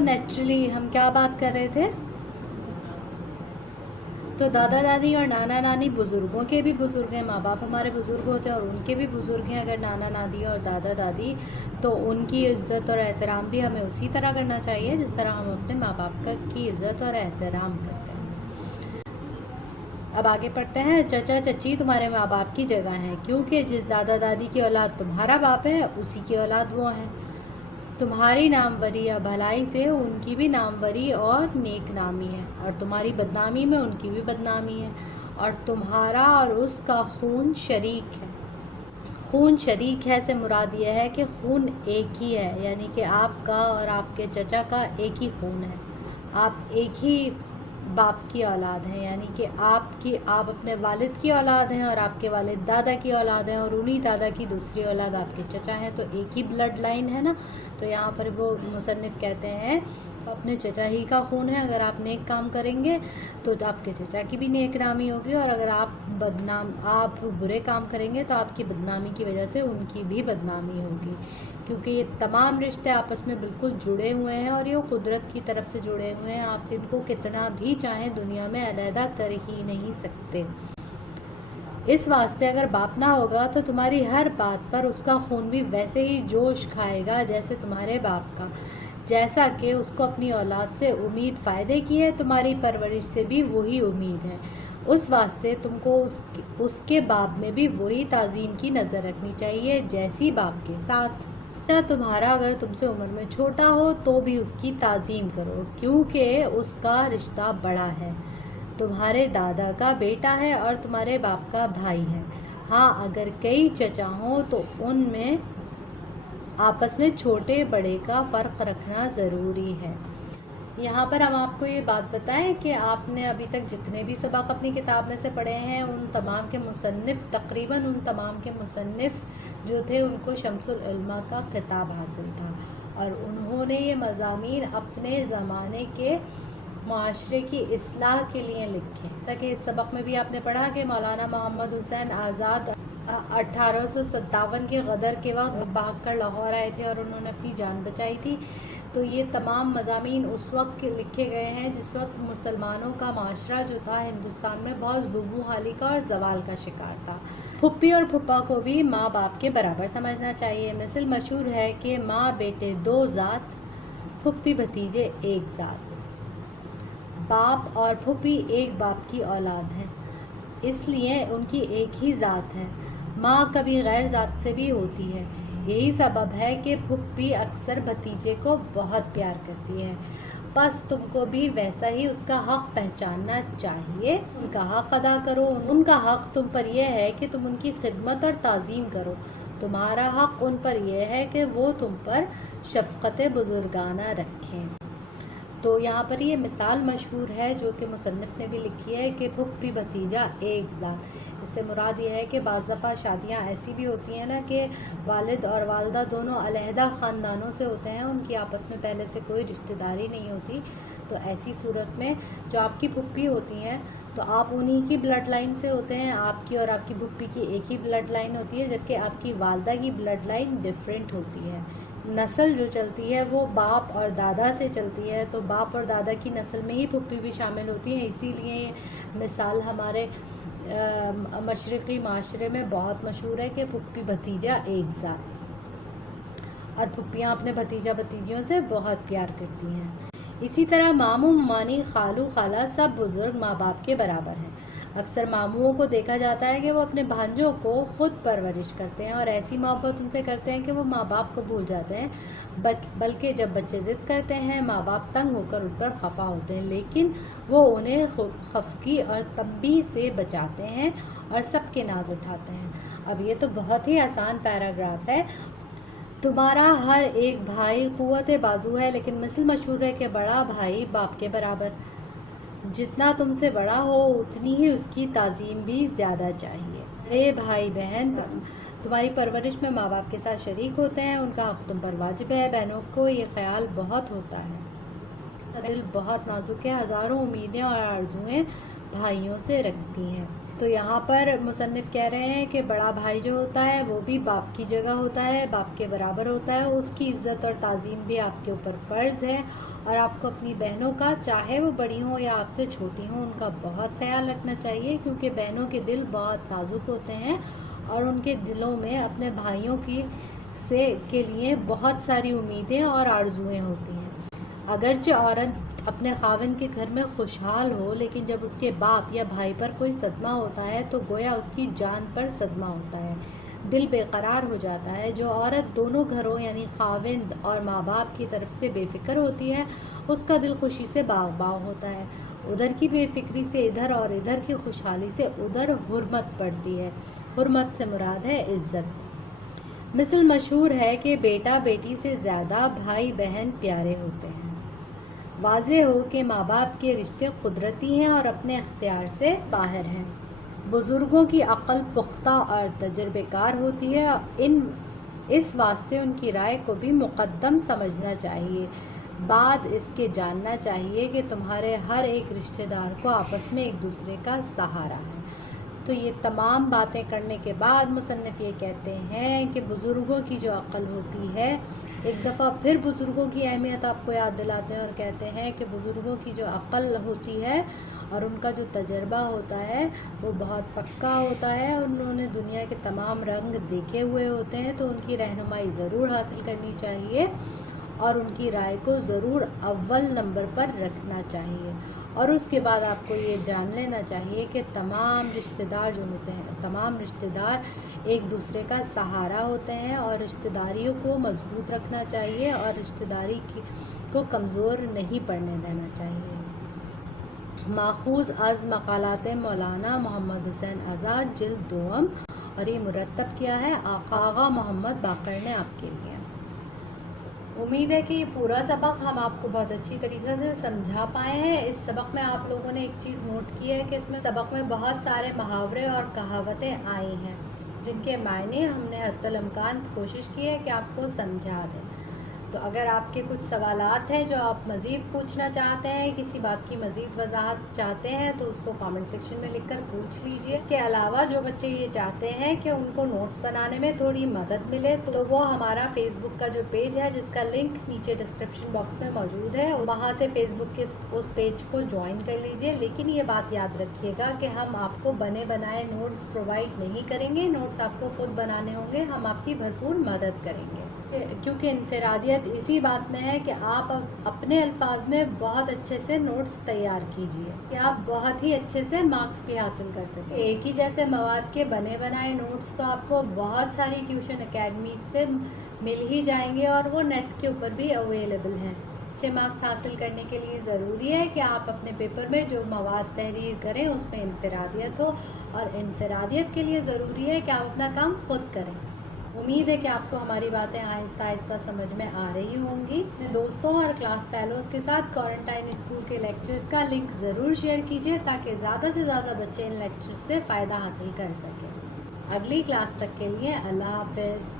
Naturally हम क्या बात कर रहे थे, तो दादा दादी और नाना नानी बुजुर्गों के भी बुजुर्ग हैं, माँ बाप हमारे बुजुर्ग होते हैं और उनके भी बुजुर्ग हैं अगर नाना नानी और दादा दादी, तो उनकी इज्जत और एहतराम भी हमें उसी तरह करना चाहिए जिस तरह हम अपने माँ बाप की इज्जत और एहतराम करते हैं। अब आगे पढ़ते हैं। चचा चची तुम्हारे माँ बाप की जगह हैं, क्योंकि जिस दादा दादी की औलाद तुम्हारा बाप है उसी की औलाद वो है। तुम्हारी नामवरी या भलाई से उनकी भी नामवरी और नेक नामी है, और तुम्हारी बदनामी में उनकी भी बदनामी है, और तुम्हारा और उसका खून शरीक है। खून शरीक है से मुराद यह है कि खून एक ही है, यानी कि आपका और आपके चचा का एक ही खून है, आप एक ही बाप की औलाद हैं, यानी कि आप अपने वालिद की औलाद हैं और आपके वालिद दादा की औलाद हैं, और उन्हीं दादा की दूसरी औलाद आपके चचा हैं, तो एक ही ब्लड लाइन है ना। तो यहाँ पर वो मुसन्निफ कहते हैं अपने चचा ही का खून है, अगर आप नेक काम करेंगे तो आपके चचा की भी नेक नामी होगी, और अगर आप बुरे काम करेंगे तो आपकी बदनामी की वजह से उनकी भी बदनामी होगी, क्योंकि ये तमाम रिश्ते आपस में बिल्कुल जुड़े हुए हैं और ये कुदरत की तरफ से जुड़े हुए हैं। आप इनको कितना भी चाहें दुनिया में अलहदा कर ही नहीं सकते। इस वास्ते अगर बाप ना होगा तो तुम्हारी हर बात पर उसका खून भी वैसे ही जोश खाएगा जैसे तुम्हारे बाप का। जैसा कि उसको अपनी औलाद से उम्मीद फ़ायदे की है, तुम्हारी परवरिश से भी वही उम्मीद है। उस वास्ते तुमको उसके बाप में भी वही ताज़ीम की नज़र रखनी चाहिए जैसी बाप के साथ। बच्चा तुम्हारा अगर तुमसे उम्र में छोटा हो तो भी उसकी ताज़ीम करो, क्योंकि उसका रिश्ता बड़ा है। तुम्हारे दादा का बेटा है और तुम्हारे बाप का भाई है। हाँ, अगर कई चचा हों तो उनमें आपस में छोटे बड़े का फ़र्क रखना ज़रूरी है। यहाँ पर हम आपको ये बात बताएं कि आपने अभी तक जितने भी सबक अपनी किताब में से पढ़े हैं उन तमाम के मुसन्निफ, तकरीबन उन तमाम के मुसन्निफ जो थे उनको शम्सुल उलमा का खिताब हासिल था, और उन्होंने ये मज़ामीन अपने ज़माने के माशरे की इस्लाह के लिए लिखे। जैसा कि इस सबक में भी आपने पढ़ा कि मौलाना मोहम्मद हुसैन आज़ाद 1857 के गदर के वक्त भाग कर लाहौर आए थे और उन्होंने अपनी जान बचाई थी। तो ये तमाम मज़ामीन उस वक्त लिखे गए हैं जिस वक्त मुसलमानों का माशरा जो था हिंदुस्तान में बहुत ज़ुबू हाली का और जवाल का शिकार था। फुप्पी और फुप्पा को भी माँ बाप के बराबर समझना चाहिए। मिसल मशहूर है कि माँ बेटे दो ज़ात, फुप्पी भतीजे एक ज़ात। बाप और फुप्पी एक बाप की औलाद हैं, इसलिए उनकी एक ही ज़ात है। माँ कभी गैर ज़ात से भी होती है। यही सबब है कि फुप्पी अक्सर भतीजे को बहुत प्यार करती है। बस तुमको भी वैसा ही उसका हक पहचानना चाहिए, उनका हक अदा करो। उनका हक तुम पर यह है कि तुम उनकी खिदमत और ताज़ीम करो। तुम्हारा हक उन पर यह है कि वो तुम पर शफ़क़त बुजुर्गाना रखें। तो यहाँ पर ये मिसाल मशहूर है जो कि मुसन्निफ ने भी लिखी है कि फुप्पी भतीजा एक ज़ात। इससे मुराद ये है कि बाज़ दफ़ा शादियाँ ऐसी भी होती हैं ना कि वालिद और वालदा दोनों अलहदा ख़ानदानों से होते हैं, उनकी आपस में पहले से कोई रिश्तेदारी नहीं होती। तो ऐसी सूरत में जो आपकी फुप्पी होती हैं तो आप उन्हीं की ब्लड लाइन से होते हैं। आपकी और आपकी फुप्पी की एक ही ब्लड लाइन होती है, जबकि आपकी वालदा की ब्लड लाइन डिफरेंट होती है। नस्ल जो चलती है वो बाप और दादा से चलती है, तो बाप और दादा की नस्ल में ही फुप्पी भी शामिल होती है। इसीलिए ये मिसाल हमारे मशरक़ी माशरे में बहुत मशहूर है कि फुप्पी भतीजा एक ज़ात, और फुप्पियाँ अपने भतीजा भतीजियों से बहुत प्यार करती हैं। इसी तरह मामू मानी खालू खाला सब बुज़ुर्ग माँ बाप के बराबर हैं। अक्सर मामुओं को देखा जाता है कि वो अपने भांजों को खुद परवरिश करते हैं और ऐसी मोहब्बत उनसे करते हैं कि वो माँ बाप को भूल जाते हैं। बल्कि जब बच्चे ज़िद करते हैं माँ बाप तंग होकर उन पर खफा होते हैं, लेकिन वो उन्हें खफकी और तंबी से बचाते हैं और सबके नाज उठाते हैं। अब ये तो बहुत ही आसान पैराग्राफ है। तुम्हारा हर एक भाई कुव्वत बाजू है, लेकिन मिसल मशहूर है कि बड़ा भाई बाप के बराबर। जितना तुमसे बड़ा हो उतनी ही उसकी ताज़ीम भी ज़्यादा चाहिए। बड़े भाई बहन तुम्हारी परवरिश में माँ बाप के साथ शरीक होते हैं, उनका हक़ तुम पर वाजिब है। बहनों को ये ख्याल बहुत होता है, दिल बहुत नाजुक है, हज़ारों उम्मीदें और आरज़ुएँ भाइयों से रखती हैं। تو یہاں پر مصنف کہہ رہے ہیں کہ بڑا بھائی جو ہوتا ہے وہ بھی باپ کی جگہ ہوتا ہے، باپ کے برابر ہوتا ہے، اس کی عزت اور تعظیم بھی آپ کے اوپر فرض ہے، اور آپ کو اپنی بہنوں کا، چاہے وہ بڑی ہوں یا آپ سے چھوٹی ہوں، ان کا بہت خیال رکھنا چاہیے، کیونکہ بہنوں کے دل بہت نازک ہوتے ہیں اور ان کے دلوں میں اپنے بھائیوں کے لیے بہت ساری امیدیں اور آرزوئیں ہوتی ہیں۔ اگرچہ عورت اپنے خاوند کے گھر میں خوشحال ہو، لیکن جب اس کے باپ یا بھائی پر کوئی صدمہ ہوتا ہے تو گویا اس کی جان پر صدمہ ہوتا ہے، دل بے قرار ہو جاتا ہے۔ جو عورت دونوں گھروں یعنی خاوند اور ماں باپ کی طرف سے بے فکر ہوتی ہے، اس کا دل خوشی سے باغ باغ ہوتا ہے۔ ادھر کی بے فکری سے ادھر اور ادھر کی خوشحالی سے ادھر حرمت پڑتی ہے۔ حرمت سے مراد ہے عزت۔ مثل مشہور ہے کہ بیٹا بیٹی سے زیادہ بھائی بہن پیارے ہوتے ہیں۔ واضح ہو کہ ماں باپ کے رشتے قدرتی ہیں اور اپنے اختیار سے باہر ہیں۔ بزرگوں کی عقل پختہ اور تجربے کار ہوتی ہے، اس واسطے ان کی رائے کو بھی مقدم سمجھنا چاہیے۔ بعد اس کے جاننا چاہیے کہ تمہارے ہر ایک رشتہ دار کو آپس میں ایک دوسرے کا سہارا ہے۔ تو یہ تمام باتیں کرنے کے بعد مصنف یہ کہتے ہیں کہ بزرگوں کی جو عقل ہوتی ہے، ایک دفعہ پھر بزرگوں کی اہمیت آپ کو یاد دلاتے ہیں اور کہتے ہیں کہ بزرگوں کی جو عقل ہوتی ہے اور ان کا جو تجربہ ہوتا ہے وہ بہت پکا ہوتا ہے، انہوں نے دنیا کے تمام رنگ دیکھے ہوئے ہوتے ہیں، تو ان کی رہنمائی ضرور حاصل کرنی چاہیے اور ان کی رائے کو ضرور اول نمبر پر رکھنا چاہیے۔ اور اس کے بعد آپ کو یہ جان لینا چاہیے کہ تمام رشتہ دار جو ہوتے ہیں، تمام رشتہ دار ایک دوسرے کا سہارا ہوتے ہیں، اور رشتہ داریوں کو مضبوط رکھنا چاہیے اور رشتہ داری کو کمزور نہیں پڑنے دینا چاہیے۔ ماخوذ از مقالات مولانا محمد حسین آزاد، جلد دوم، اور یہ مرتب کیا ہے آغا محمد باقر نے آپ کے لیے۔ امید ہے کہ یہ پورا سبق ہم آپ کو بہت اچھی طریقے سے سمجھا پائے ہیں۔ اس سبق میں آپ لوگوں نے ایک چیز نوٹ کی ہے کہ اس میں سبق میں بہت سارے محاورے اور کہاوتیں آئی ہیں، جن کے معنی ہم نے حتی الامکان کوشش کی ہے کہ آپ کو سمجھا دیں۔ تو اگر آپ کے کچھ سوالات ہیں جو آپ مزید پوچھنا چاہتے ہیں، کسی بات کی مزید وضاحت چاہتے ہیں، تو اس کو کامنٹ سیکشن میں لکھ کر پوچھ لیجئے۔ اس کے علاوہ جو بچے یہ چاہتے ہیں کہ ان کو نوٹس بنانے میں تھوڑی مدد ملے، تو وہ ہمارا فیس بک کا جو پیج ہے، جس کا لنک نیچے ڈسکرپشن باکس میں موجود ہے، وہاں سے فیس بک کے اس پیج کو جوائن کر لیجئے۔ لیکن یہ بات یاد رکھیے گا کہ ہم آپ کو بنے بنائے نوٹس پرووائڈ نہیں کریں گے، نوٹس آپ کو خود بنانے ہوں گے، ہم آپ کی بھرپور مدد کریں گے، کیونکہ انفرادیت اسی بات میں ہے کہ آپ اپنے الفاظ میں بہت اچھے سے نوٹس تیار کیجئے کہ آپ بہت ہی اچھے سے مارکس بھی حاصل کر سکیں۔ ایک ہی جیسے مواد کے بنے بنائے نوٹس تو آپ کو بہت ساری ٹیوشن اکیڈمیز سے مل ہی جائیں گے، اور وہ نیٹ کے اوپر بھی اویلیبل ہیں۔ اچھے مارکس حاصل کرنے کے لیے ضروری ہے کہ آپ اپنے پیپر میں جو مواد تحریر کریں اس میں انفرادیت ہو، اور انفرادیت کے لیے ضروری ہے کہ آپ اپنا کام خود کریں۔ امید ہے کہ آپ کو ہماری باتیں آہستہ آہستہ سمجھ میں آ رہی ہوں گی۔ اپنے دوستوں اور کلاس فیلوز کے ساتھ کوارنٹائن اسکول کے لیکچرز کا لنک ضرور شیئر کیجیے تاکہ زیادہ سے زیادہ بچے ان لیکچرز سے فائدہ حاصل کر سکیں۔ اگلی کلاس تک کے لیے اللہ حافظ۔